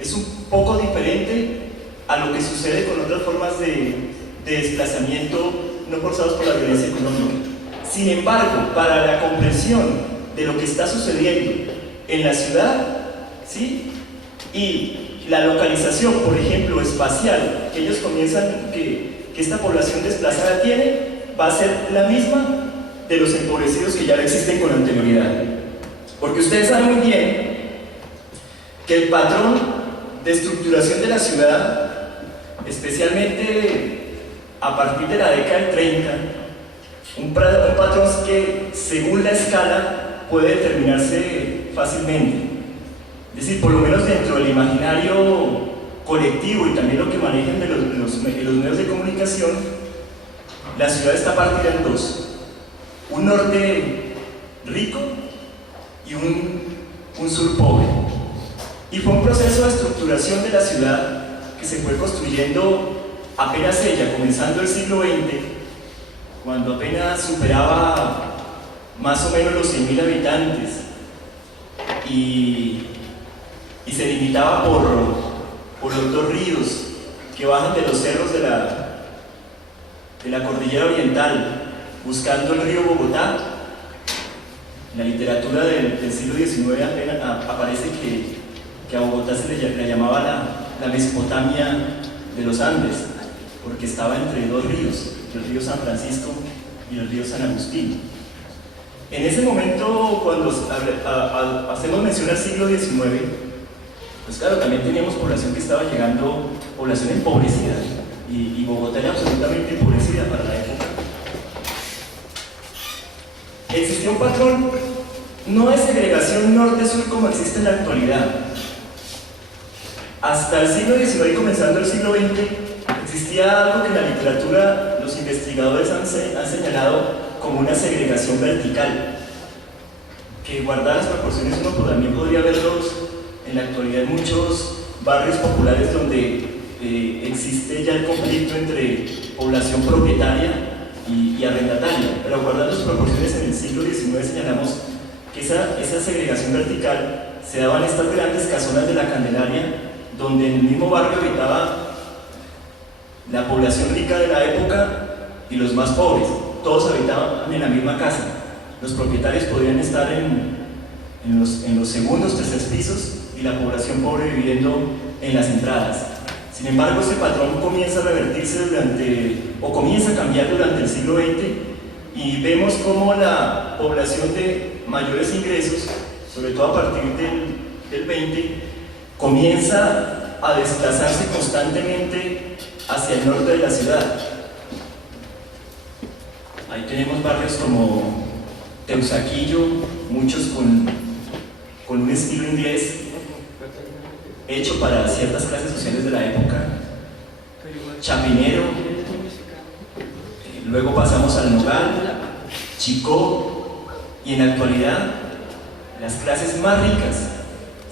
es un poco diferente a lo que sucede con otras formas de desplazamiento no forzados por la violencia económica. Sin embargo, para la comprensión de lo que está sucediendo en la ciudad, ¿sí?, y la localización, por ejemplo, espacial, que ellos comienzan, que esta población desplazada tiene, va a ser la misma de los empobrecidos que ya existen con anterioridad. Porque ustedes saben muy bien que el patrón de estructuración de la ciudad, especialmente a partir de la década del 30, un patrón que según la escala puede determinarse fácilmente. Es decir, por lo menos dentro del imaginario colectivo y también lo que manejan de los medios de comunicación, la ciudad está partida en dos: un norte rico y un sur pobre. Y fue un proceso de estructuración de la ciudad que se fue construyendo apenas ella, comenzando el siglo XX, cuando apenas superaba más o menos los 100.000 habitantes y se limitaba por los dos ríos que bajan de los cerros de la cordillera oriental, buscando el río Bogotá. En la literatura del siglo XIX aparece que a Bogotá se le llamaba la Mesopotamia de los Andes, porque estaba entre dos ríos, el río San Francisco y el río San Agustín. En ese momento, cuando hacemos mención al siglo XIX, pues claro, también teníamos población que estaba llegando, población empobrecida, y Bogotá era absolutamente empobrecida para la época. Existía un patrón no de segregación norte-sur como existe en la actualidad. Hasta el siglo XIX y comenzando el siglo XX existía algo que en la literatura los investigadores han señalado como una segregación vertical, que guardadas las proporciones uno también podría verlos en la actualidad en muchos barrios populares donde existe ya el conflicto entre población propietaria y arrendataria, pero guardando sus proporciones en el siglo XIX señalamos que esa segregación vertical se daba en estas grandes casonas de la Candelaria, donde en el mismo barrio habitaba la población rica de la época y los más pobres. Todos habitaban en la misma casa. Los propietarios podían estar en los segundos, terceros pisos y la población pobre viviendo en las entradas. Sin embargo, ese patrón comienza a revertirse comienza a cambiar durante el siglo XX y vemos cómo la población de mayores ingresos, sobre todo a partir del 20, comienza a desplazarse constantemente hacia el norte de la ciudad. Ahí tenemos barrios como Teusaquillo, muchos con un estilo inglés hecho para ciertas clases sociales de la época, Chapinero, luego pasamos al Nogal, Chicó, y en la actualidad las clases más ricas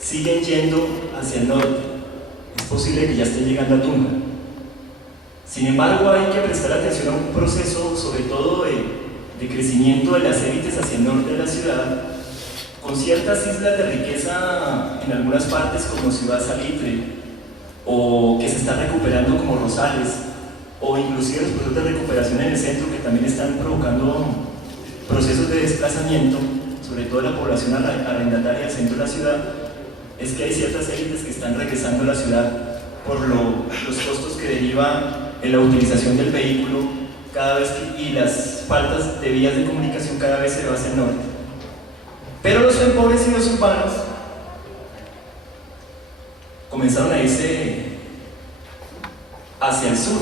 siguen yendo hacia el norte. Es posible que ya estén llegando a Tunja. Sin embargo, hay que prestar atención a un proceso, sobre todo de crecimiento de las élites hacia el norte de la ciudad, con ciertas islas de riqueza en algunas partes como Ciudad Salitre, o que se está recuperando como Rosales, o inclusive los procesos de recuperación en el centro que también están provocando procesos de desplazamiento, sobre todo la población arrendataria del centro de la ciudad. Es que hay ciertas élites que están regresando a la ciudad por los costos que derivan en la utilización del vehículo cada vez y las faltas de vías de comunicación cada vez se va hacia el norte. Pero los empobrecidos urbanos comenzaron a irse hacia el sur.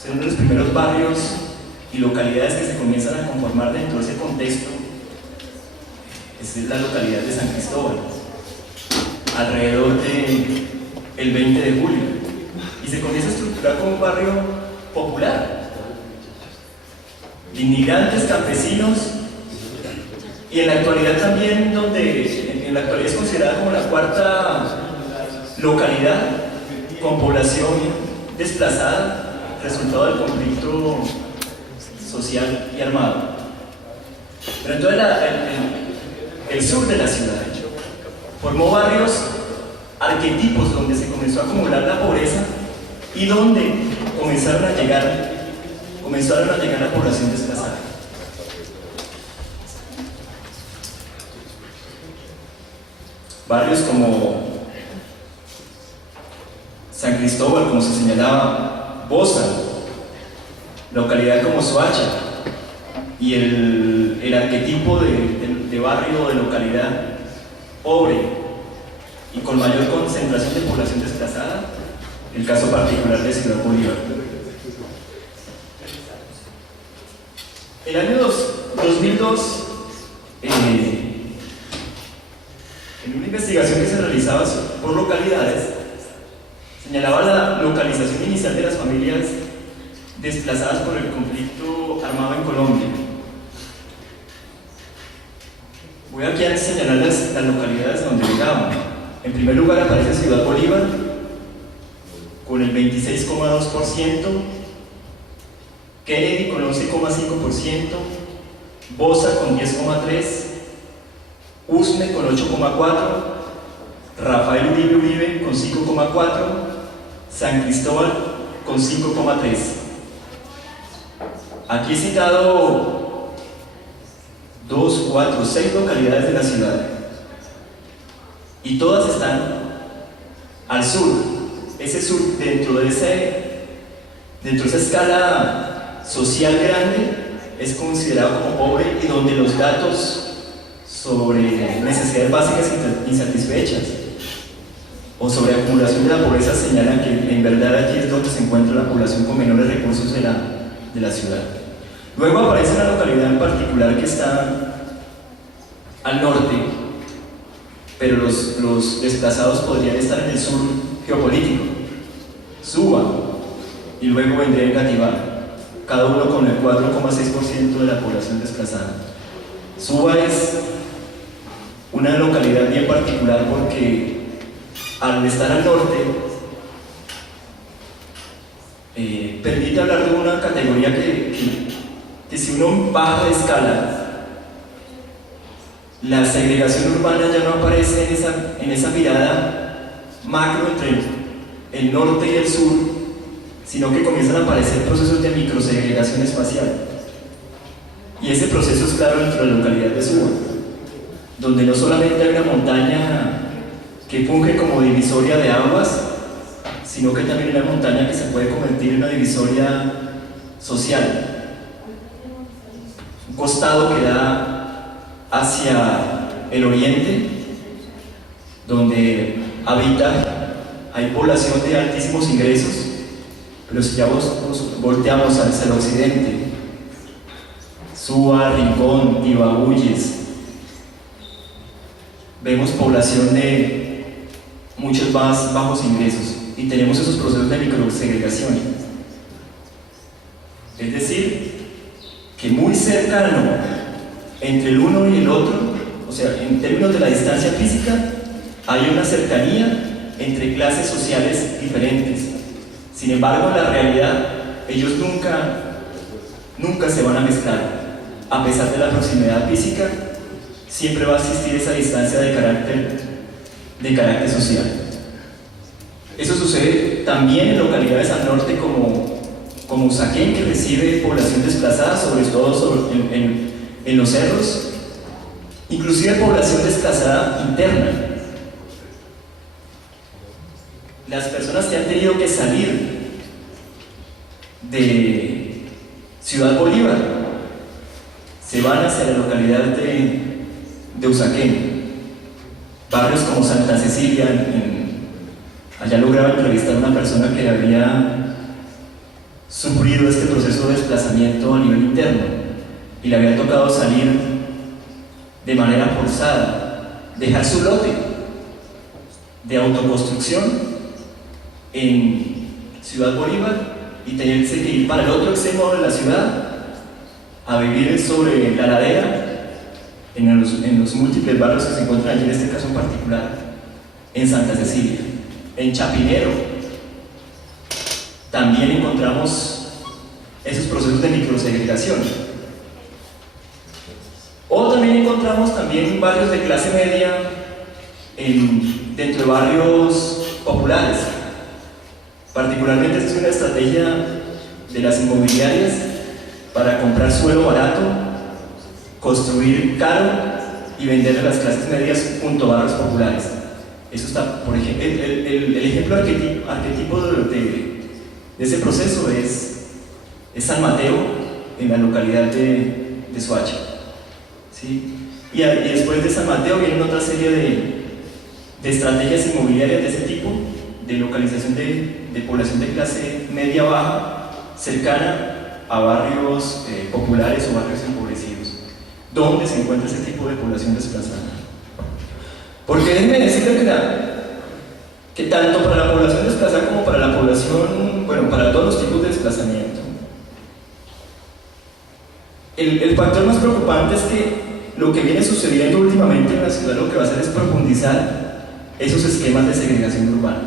Son uno de los primeros barrios y localidades que se comienzan a conformar dentro de ese contexto. Esta es la localidad de San Cristóbal, alrededor del 20 de julio, y se comienza a estructurar como un barrio popular, de inmigrantes, campesinos, y en la actualidad también, en la actualidad es considerada como la cuarta localidad con población desplazada, resultado del conflicto social y armado. Pero entonces el sur de la ciudad formó barrios arquetipos donde se comenzó a acumular la pobreza y donde comenzaron a llegar la población desplazada. Barrios como San Cristóbal, como se señalaba, Bosa, localidad como Soacha, y el arquetipo de barrio, de localidad pobre y con mayor concentración de población desplazada, el caso particular de Ciudad Bolívar. El año 2002, en una investigación que se realizaba por localidades, señalaba la localización inicial de las familias desplazadas por el conflicto armado en Colombia. Voy aquí a señalar las localidades donde llegaban. En primer lugar aparece Ciudad Bolívar con el 26,2%, Kennedy con 11,5%, Bosa con 10,3%, Usme con 8,4%, Rafael Uribe con 5,4%, San Cristóbal con 5,3%. Aquí he citado 2, 4, 6 localidades de la ciudad y todas están al sur. Ese sur, dentro de esa escala social grande, es considerado como pobre y donde los datos sobre necesidades básicas insatisfechas o sobre acumulación de la pobreza señalan que en verdad allí es donde se encuentra la población con menores recursos de la ciudad. Luego aparece una localidad en particular que está al norte, pero los desplazados podrían estar en el sur geopolítico, Suba, y luego vendría Engativá, cada uno con el 4,6% de la población desplazada. Suba es una localidad bien particular porque al estar al norte permite hablar de una categoría que si uno baja de escala, la segregación urbana ya no aparece en esa mirada macro entre el norte y el sur, sino que comienzan a aparecer procesos de microsegregación espacial. Y ese proceso es claro dentro de la localidad de Suba, donde no solamente hay una montaña que funge como divisoria de aguas, sino que también hay una montaña que se puede convertir en una divisoria social. Un costado que da hacia el oriente, donde hay población de altísimos ingresos, pero si ya volteamos hacia el occidente, Suba, Rincón, Ibaúyes, vemos población de muchos más bajos ingresos y tenemos esos procesos de microsegregación. Es decir, que muy cercano entre el uno y el otro, o sea, en términos de la distancia física, hay una cercanía entre clases sociales diferentes. Sin embargo, en la realidad, ellos nunca se van a mezclar. A pesar de la proximidad física, siempre va a existir esa distancia de carácter social. Eso sucede también en localidades al norte como Usaquén, que recibe población desplazada, sobre todo en los cerros, inclusive población desplazada interna. Las personas que han tenido que salir de Ciudad Bolívar se van hacia la localidad de Usaquén. Barrios como Santa Cecilia, allá lograba entrevistar a una persona que había sufrido este proceso de desplazamiento a nivel interno y le había tocado salir de manera forzada, dejar su lote de autoconstrucción en Ciudad Bolívar y tenerse que ir para el otro extremo de la ciudad a vivir sobre la ladera en los múltiples barrios que se encuentran allí, en este caso en particular en Santa Cecilia. En Chapinero también encontramos esos procesos de microsegregación. O también encontramos también barrios de clase media en dentro de barrios populares. Particularmente esta es una estrategia de las inmobiliarias para comprar suelo barato, construir caro y venderle a las clases medias junto a barrios populares. Eso está, por ejemplo, el ejemplo arquetipo de ese proceso es San Mateo, en la localidad de Soacha. ¿Sí? Y después de San Mateo vienen otra serie de estrategias inmobiliarias de ese tipo, de localización de población de clase media-baja, cercana a barrios populares o barrios empobrecidos, donde se encuentra ese tipo de población desplazada. Porque déjenme decirles que tanto para la población desplazada como para la población, bueno, para todos los tipos de desplazamiento, el factor más preocupante es que lo que viene sucediendo últimamente en la ciudad lo que va a hacer es profundizar esos esquemas de segregación urbana.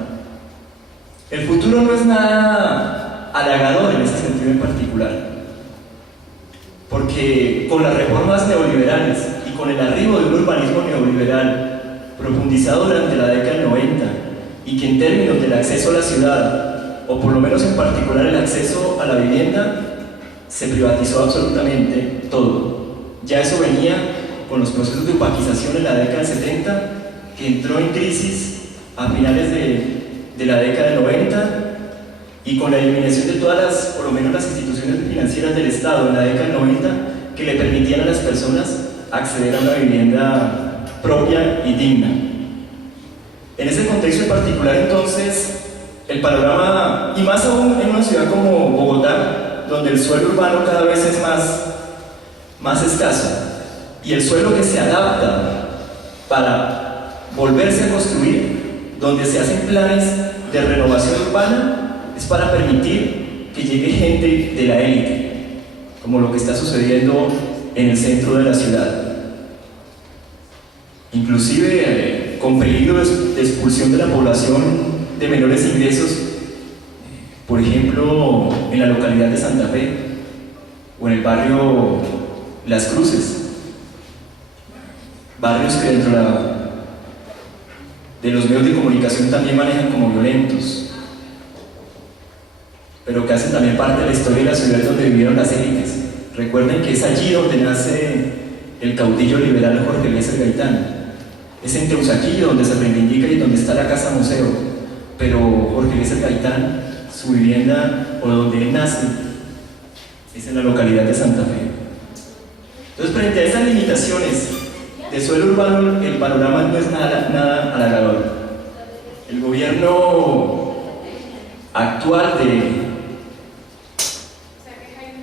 El futuro no es nada halagador en ese sentido en particular, porque con las reformas neoliberales y con el arribo de un urbanismo neoliberal profundizado durante la década del 90 y que en términos del acceso a la ciudad, o por lo menos en particular el acceso a la vivienda, se privatizó absolutamente todo. Ya eso venía con los procesos de opaquización en la década del 70, que entró en crisis a finales de la década del 90, y con la eliminación de todas las, por lo menos las instituciones financieras del Estado en la década del 90, que le permitían a las personas acceder a una vivienda propia y digna. En ese contexto en particular, entonces, el panorama, y más aún en una ciudad como Bogotá, donde el suelo urbano cada vez es más escaso, y el suelo que se adapta para volverse a construir, donde se hacen planes de renovación urbana, es para permitir que llegue gente de la élite, como lo que está sucediendo en el centro de la ciudad. Inclusive con peligro de expulsión de la población de menores ingresos, por ejemplo, en la localidad de Santa Fe o en el barrio Las Cruces, barrios que dentro de los medios de comunicación también manejan como violentos, pero que hacen también parte de la historia de la ciudad donde vivieron las élites. Recuerden que es allí donde nace el caudillo liberal Jorge Eliezer Gaitán. Es en Teusaquillo donde se reivindica y donde está la casa museo, pero Jorge Eliezer Gaitán, su vivienda o donde él nace, es en la localidad de Santa Fe. Entonces, frente a estas limitaciones de suelo urbano, el panorama no es nada halagador. El gobierno actual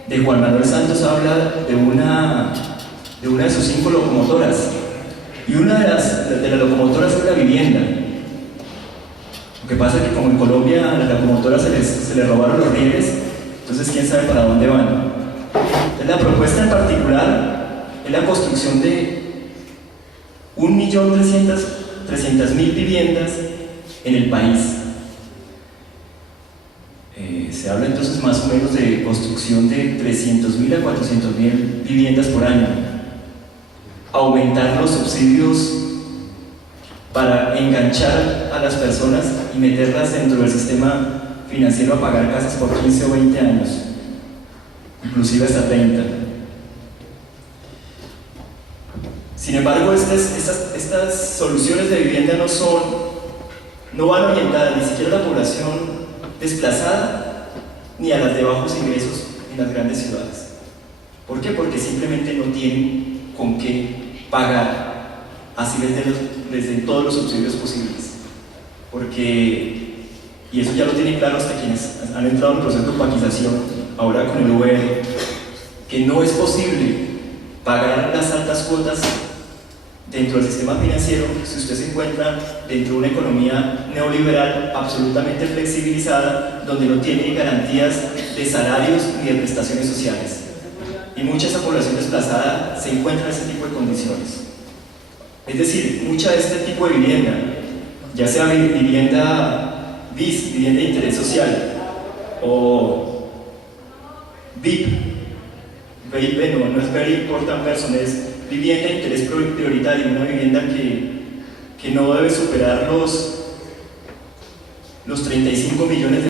de Juan Manuel Santos habla de una de sus 5 locomotoras, y una de las locomotoras es la vivienda. Lo que pasa es que como en Colombia a las locomotoras se les robaron los rieles, entonces quién sabe para dónde van. Entonces, la propuesta en particular es la construcción de 1.300.000 viviendas en el país. Se habla entonces más o menos de construcción de 300.000 a 400.000 viviendas por año. Aumentar los subsidios para enganchar a las personas y meterlas dentro del sistema financiero a pagar casas por 15 o 20 años, inclusive hasta 30. Sin embargo, estas soluciones de vivienda no van orientadas ni siquiera a la población desplazada ni a las de bajos ingresos en las grandes ciudades. ¿Por qué? Porque simplemente no tienen con qué pagar, así les den todos los subsidios posibles. Porque, y eso ya lo tienen claro hasta quienes han entrado en el proceso de opaquización, ahora con el VR, que no es posible pagar las altas cuotas dentro del sistema financiero si usted se encuentra dentro de una economía neoliberal absolutamente flexibilizada, donde no tiene garantías de salarios ni de prestaciones sociales. Y mucha de esa población desplazada se encuentra en ese tipo de condiciones. Es decir, mucha de este tipo de vivienda, ya sea vivienda BIS, vivienda de interés social, o VIP, no es Very Important Person, es vivienda de interés prioritario, una vivienda que no debe superar los 35 millones de